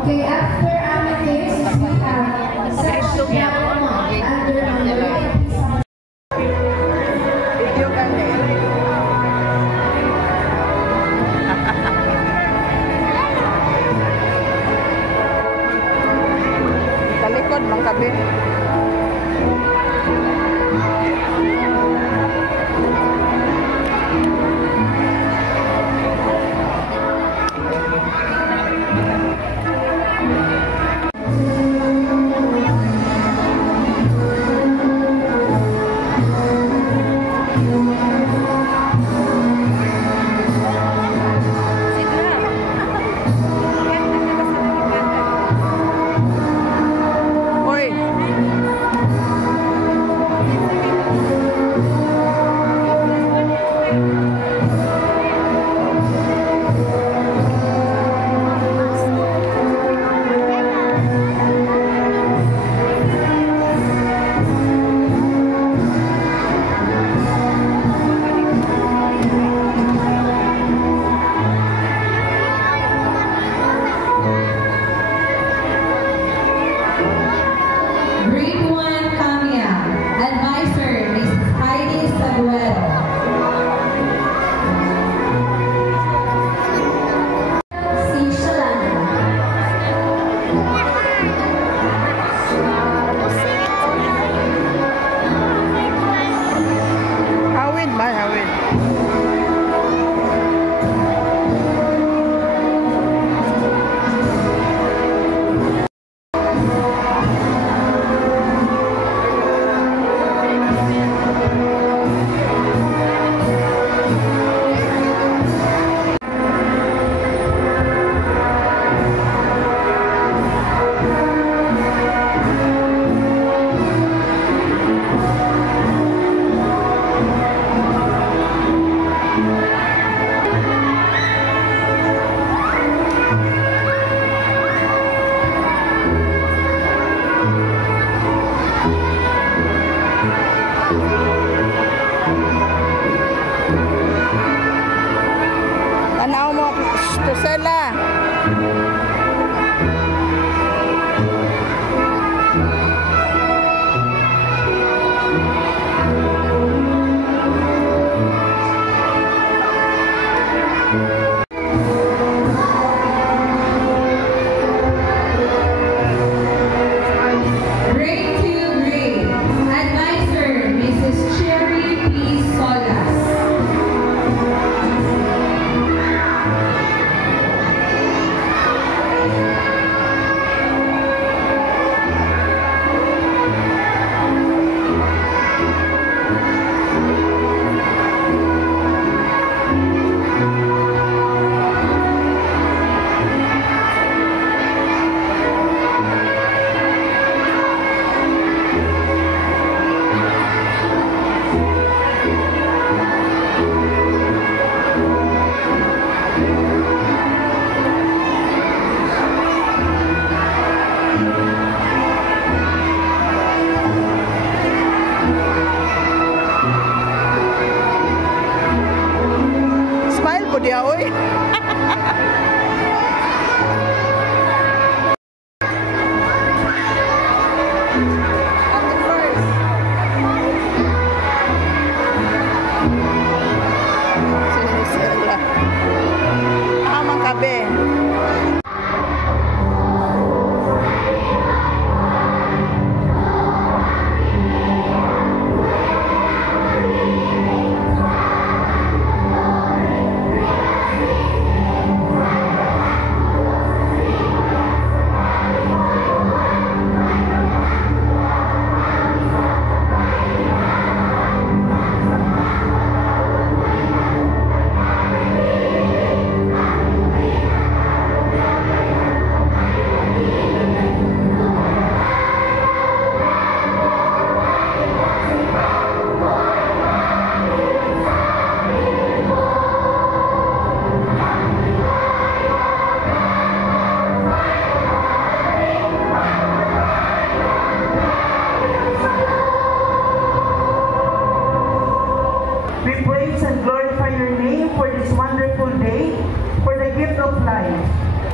Okay, after amethyst, we have section talikod mang kabi.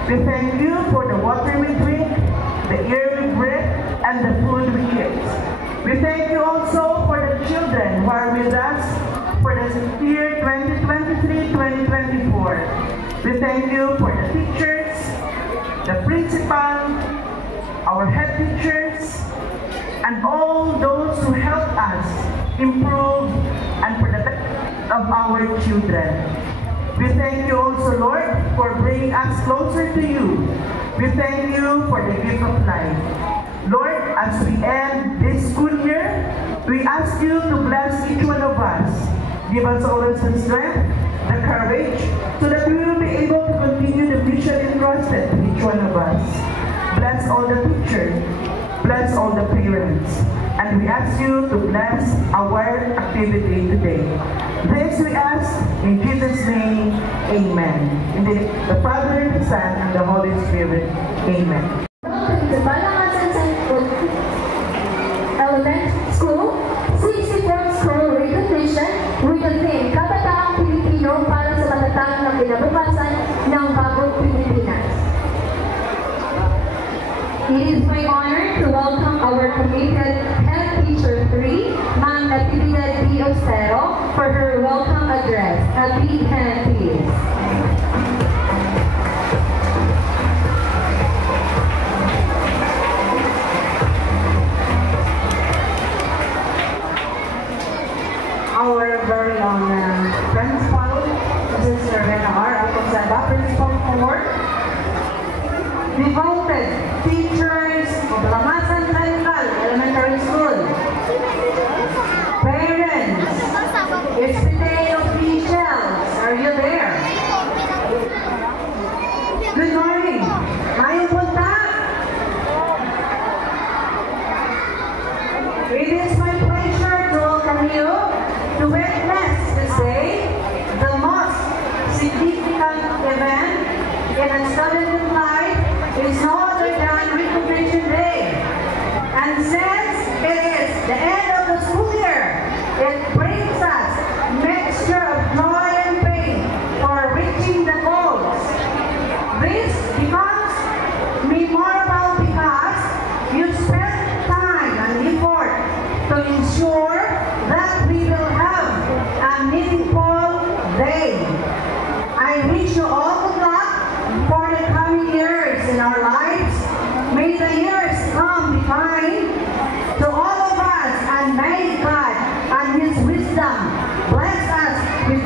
We thank you for the water we drink, the air we breathe, and the food we eat. We thank you also for the children who are with us for the year 2023-2024. We thank you for the teachers, the principal, our head teachers, and all those who help us improve and for the benefit of our children. We thank you also, Lord, for bringing us closer to you. We thank you for the gift of life. Lord, as we end this school year, we ask you to bless each one of us. Give us always the strength, the courage, so that we will be able to continue the mission entrusted to each one of us. Bless all the teachers, bless all the parents, and we ask you to bless our activity today. This we ask in Jesus' name, amen. In the Father, the Son, and the Holy Spirit, amen. Welcome to Balangasan Central Elementary School, 64th School Recognition with the theme Kabataang Pilipino para sa matatag na kinabukasan ng bagong Pilipinas. It is my honor to welcome our committed Head Teacher 3, Ma'am Natividad D. Ostero, for her welcome address. A big hand, please. Our very own principal, Mrs. Serena R. Acosada, Principal 4, devoted teachers of Lamasan Central Elementary School, parents, SPTA officials, are you there? Good morning. Mayong punta. It is my pleasure to welcome you to witness this day, the most significant event in a student life is no other than Recognition Day. And since it is the end of the school year, it brings us a mixture of joy and pain for reaching the goals. This becomes memorable because you spent time and effort to ensure that we will have a meaningful day. I wish you all good luck for the coming years in our lives. May the years come be kind to all of us, and may God and His wisdom bless us with